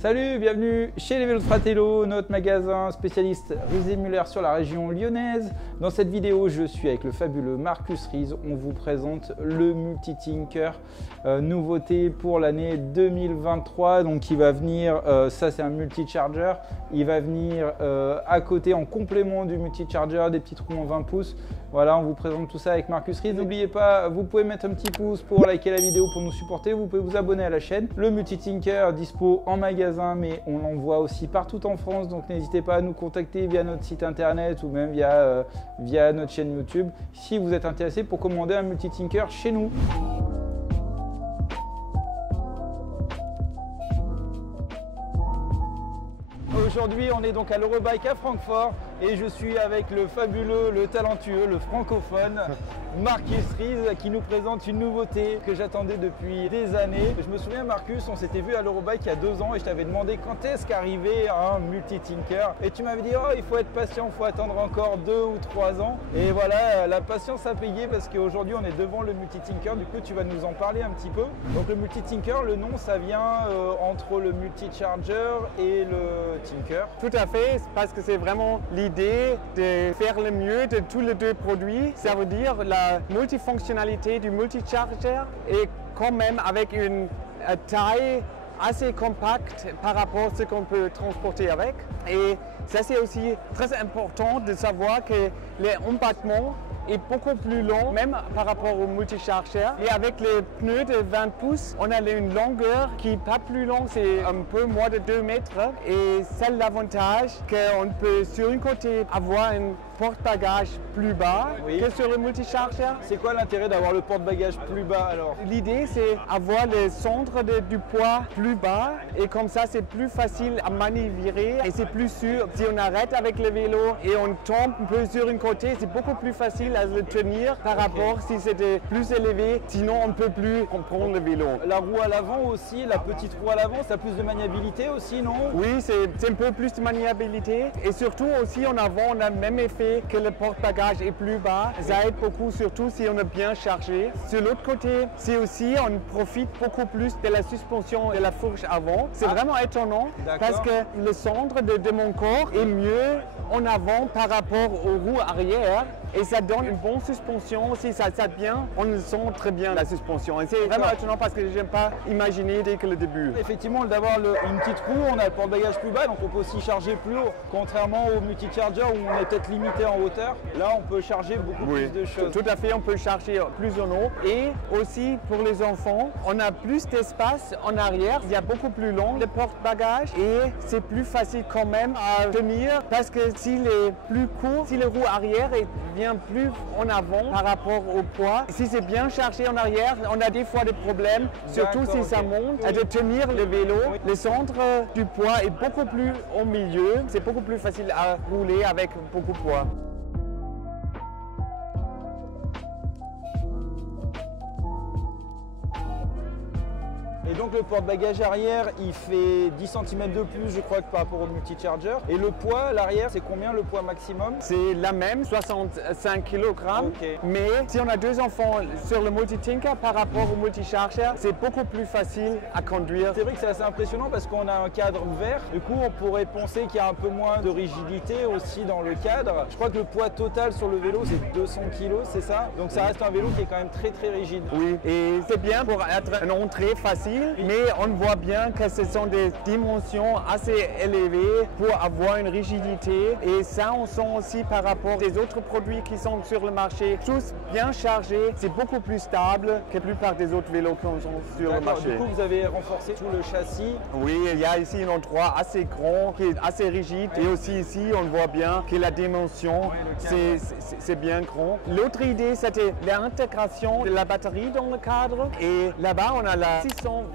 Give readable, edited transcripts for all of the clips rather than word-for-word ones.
Salut, bienvenue chez les Vélos de Fratello, notre magasin spécialiste Ries et Müller sur la région lyonnaise. Dans cette vidéo, je suis avec le fabuleux Marcus Ries. On vous présente le Multi-Tinker, nouveauté pour l'année 2023. Donc il va venir, ça c'est un multi-charger, il va venir à côté en complément du multi-charger, des petits trous en 20 pouces. Voilà, on vous présente tout ça avec Marcus Ries. N'oubliez pas, vous pouvez mettre un petit pouce pour liker la vidéo, pour nous supporter. Vous pouvez vous abonner à la chaîne. Le Multi-Tinker dispo en magasin, mais on l'envoie aussi partout en France. Donc n'hésitez pas à nous contacter via notre site internet ou même via notre chaîne YouTube si vous êtes intéressé pour commander un Multi-Tinker chez nous. Aujourd'hui, on est donc à l'Eurobike à Francfort et je suis avec le fabuleux, le talentueux, le francophone Marcus Ries qui nous présente une nouveauté que j'attendais depuis des années. Je me souviens, Marcus, on s'était vu à l'Eurobike il y a 2 ans et je t'avais demandé quand est-ce qu'arrivait un Multi-Tinker et tu m'avais dit oh, il faut être patient, il faut attendre encore 2 ou 3 ans. Et voilà, la patience a payé parce qu'aujourd'hui on est devant le Multi-Tinker. Du coup, tu vas nous en parler un petit peu. Donc le Multi-Tinker, le nom, ça vient entre le multi-charger et le Tinker. Tout à fait, parce que c'est vraiment l'idée de faire le mieux de tous les deux produits. Ça veut dire la multifonctionnalité du multi-charger et quand même avec une taille assez compacte par rapport à ce qu'on peut transporter avec. Et ça c'est aussi très important de savoir que les embattements est beaucoup plus long, même par rapport au multi-charger. Et avec les pneus de 20 pouces, on a une longueur qui n'est pas plus longue, c'est un peu moins de 2 mètres. Et c'est l'avantage qu'on peut sur un côté avoir un porte-bagages plus bas que sur le multi-charger. C'est quoi l'intérêt d'avoir le porte-bagages plus bas alors? L'idée c'est avoir le centre du poids plus bas et comme ça c'est plus facile à manœuvrer et c'est plus sûr. Si on arrête avec le vélo et on tombe un peu sur un côté, c'est beaucoup plus facile à le tenir par rapport si c'était plus élevé, sinon on ne peut plus comprendre le vélo. La roue à l'avant aussi, la petite roue à l'avant, ça a plus de maniabilité aussi, non? Oui, c'est un peu plus de maniabilité et surtout aussi en avant on a le même effet que le porte-bagages est plus bas. Ça aide beaucoup, surtout si on est bien chargé. Sur l'autre côté, c'est aussi, on profite beaucoup plus de la suspension de la fourche avant. C'est vraiment étonnant parce que le centre de mon corps est mieux en avant par rapport aux roues arrière et ça donne une bonne suspension. Si ça bien, on le sent très bien la suspension. Et c'est vraiment étonnant parce que je n'aime pas imaginer dès que le début. Effectivement, d'avoir une petite roue, on a le porte-bagages plus bas, donc on peut aussi charger plus haut. Contrairement au multi-charger où on est peut-être limité en hauteur, là on peut charger beaucoup plus de choses. Tout à fait, on peut charger plus en haut. Et aussi pour les enfants, on a plus d'espace en arrière. Il y a beaucoup plus long le porte-bagages et c'est plus facile quand même à tenir parce que s'il est plus court, si le roue arrière vient plus en avant par rapport au poids, si c'est bien chargé en arrière, on a des fois des problèmes, surtout si ça monte, de tenir le vélo. Le centre du poids est beaucoup plus au milieu, c'est beaucoup plus facile à rouler avec beaucoup de poids. Et donc le porte-bagages arrière, il fait 10 cm de plus, je crois, que par rapport au multi-charger. Et le poids, l'arrière, c'est combien le poids maximum? C'est la même, 65 kg. Mais si on a 2 enfants sur le multi-tinker par rapport au multi-charger, c'est beaucoup plus facile à conduire. C'est vrai que c'est assez impressionnant parce qu'on a un cadre vert. Du coup, on pourrait penser qu'il y a un peu moins de rigidité aussi dans le cadre. Je crois que le poids total sur le vélo, c'est 200 kg, c'est ça? Donc ça reste un vélo qui est quand même très rigide. Oui, et c'est bien pour être une entrée facile. Mais on voit bien que ce sont des dimensions assez élevées pour avoir une rigidité et ça on sent aussi par rapport aux autres produits qui sont sur le marché. Tous bien chargés, c'est beaucoup plus stable que la plupart des autres vélos qui sont sur le marché. Du coup vous avez renforcé tout le châssis? Oui, il y a ici un endroit assez grand qui est assez rigide et aussi ici on voit bien que la dimension c'est bien grand. L'autre idée c'était l'intégration de la batterie dans le cadre et là-bas on a la 625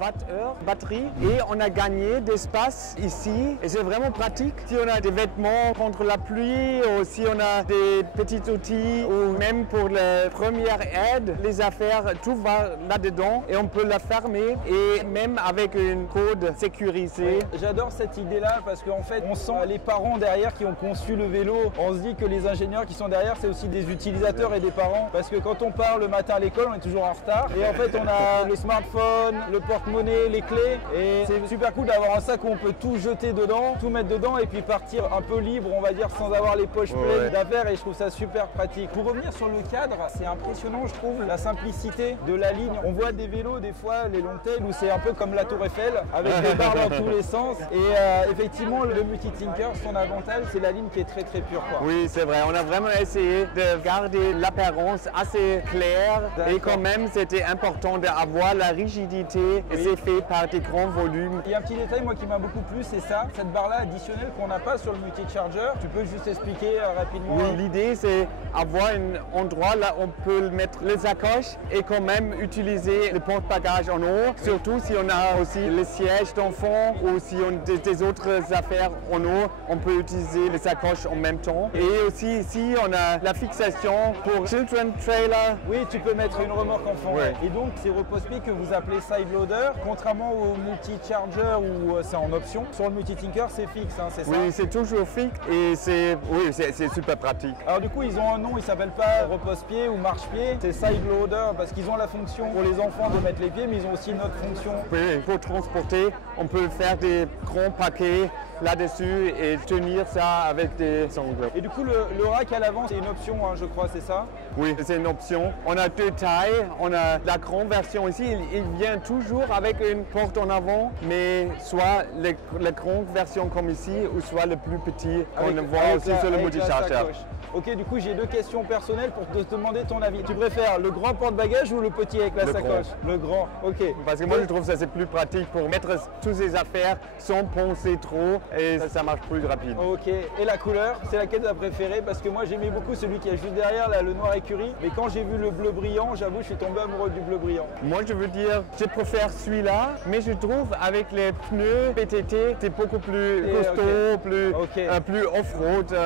Wh batterie et on a gagné d'espace ici et c'est vraiment pratique si on a des vêtements contre la pluie ou si on a des petits outils ou même pour la première aide, les affaires, tout va là-dedans et on peut la fermer et même avec une code sécurisée. J'adore cette idée-là parce qu'en fait on sent les parents derrière qui ont conçu le vélo. On se dit que les ingénieurs qui sont derrière c'est aussi des utilisateurs et des parents parce que quand on part le matin à l'école on est toujours en retard et en fait on a le smartphone, le portable porte-monnaie, les clés. Et c'est super cool d'avoir un sac où on peut tout jeter dedans, tout mettre dedans et puis partir un peu libre, on va dire, sans avoir les poches pleines d'affaires. Et je trouve ça super pratique. Pour revenir sur le cadre, c'est impressionnant, je trouve, la simplicité de la ligne. On voit des vélos, des fois, les long tail, où c'est un peu comme la Tour Eiffel, avec des barres dans tous les sens. Et effectivement, le Multitinker, son avantage, c'est la ligne qui est très très pure, quoi. Oui, c'est vrai. On a vraiment essayé de garder l'apparence assez claire. Et quand même, c'était important d'avoir la rigidité. Et c'est fait par des grands volumes. Il y a un petit détail, moi, qui m'a beaucoup plu, c'est ça, cette barre-là additionnelle qu'on n'a pas sur le Multicharger. Tu peux juste expliquer rapidement? Oui, l'idée, c'est avoir un endroit là où on peut mettre les sacoches et quand même utiliser le porte-bagages en haut. Surtout si on a aussi le siège d'enfant ou si on a des autres affaires en haut, on peut utiliser les sacoches en même temps. Et aussi ici, on a la fixation pour Children Trailer. Oui, tu peux mettre une remorque enfant. Ouais. Et donc, ces repose-pieds que vous appelez side loader, contrairement au Multicharger où c'est en option, sur le Multitinker, c'est fixe, hein, c'est ça? Oui, c'est toujours fixe et c'est super pratique. Alors du coup, ils ont un nom, ils s'appellent pas repose-pied ou marche-pied, c'est side loader parce qu'ils ont la fonction pour les enfants de mettre les pieds, mais ils ont aussi une autre fonction. Oui, pour transporter, on peut faire des grands paquets là-dessus et tenir ça avec des sangles. Et du coup, le rack à l'avant, c'est une option, hein, je crois, c'est ça? Oui, c'est une option. On a deux tailles. On a la grande version ici. Il vient toujours avec une porte en avant, mais soit la grande version comme ici, ou soit le plus petit qu'on voit aussi sur le Multicharger. Ok, du coup, j'ai deux questions personnelles pour te demander ton avis. Tu préfères le grand porte-bagages ou le petit avec la sacoche? Le grand, ok. Parce que moi, je trouve que c'est plus pratique pour mettre toutes ces affaires sans penser trop et ça marche plus rapide. Ok, et la couleur, c'est laquelle tu as préférée? Parce que moi, j'aimais beaucoup celui qui est juste derrière, là, le noir écurie. Mais quand j'ai vu le bleu brillant, j'avoue, je suis tombé amoureux du bleu brillant. Moi, je veux dire, je préfère celui-là, mais je trouve avec les pneus PTT, c'est beaucoup plus costaud, plus off-road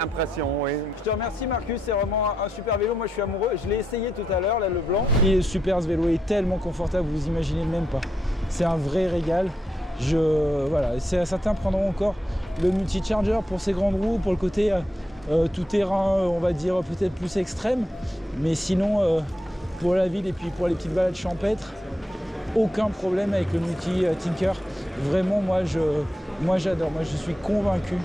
impression. Oui. Je te remercie Marcus, c'est vraiment un super vélo, moi je suis amoureux, je l'ai essayé tout à l'heure, là le blanc. Il est super ce vélo, il est tellement confortable, vous imaginez même pas. C'est un vrai régal. Voilà, certains prendront encore le Multicharger pour ses grandes roues, pour le côté tout terrain, on va dire peut-être plus extrême. Mais sinon, pour la ville et puis pour les petites balades champêtres, aucun problème avec le Multitinker. Vraiment, moi j'adore, moi je suis convaincu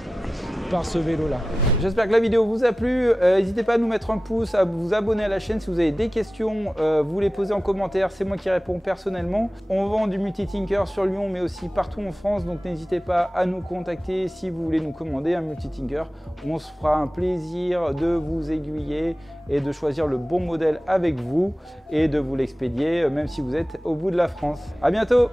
par ce vélo là. J'espère que la vidéo vous a plu. N'hésitez pas à nous mettre un pouce, à vous abonner à la chaîne. Si vous avez des questions, vous les posez en commentaire, c'est moi qui réponds personnellement. On vend du Multitinker sur Lyon mais aussi partout en France, donc n'hésitez pas à nous contacter si vous voulez nous commander un Multitinker. On se fera un plaisir de vous aiguiller et de choisir le bon modèle avec vous et de vous l'expédier même si vous êtes au bout de la France. À bientôt!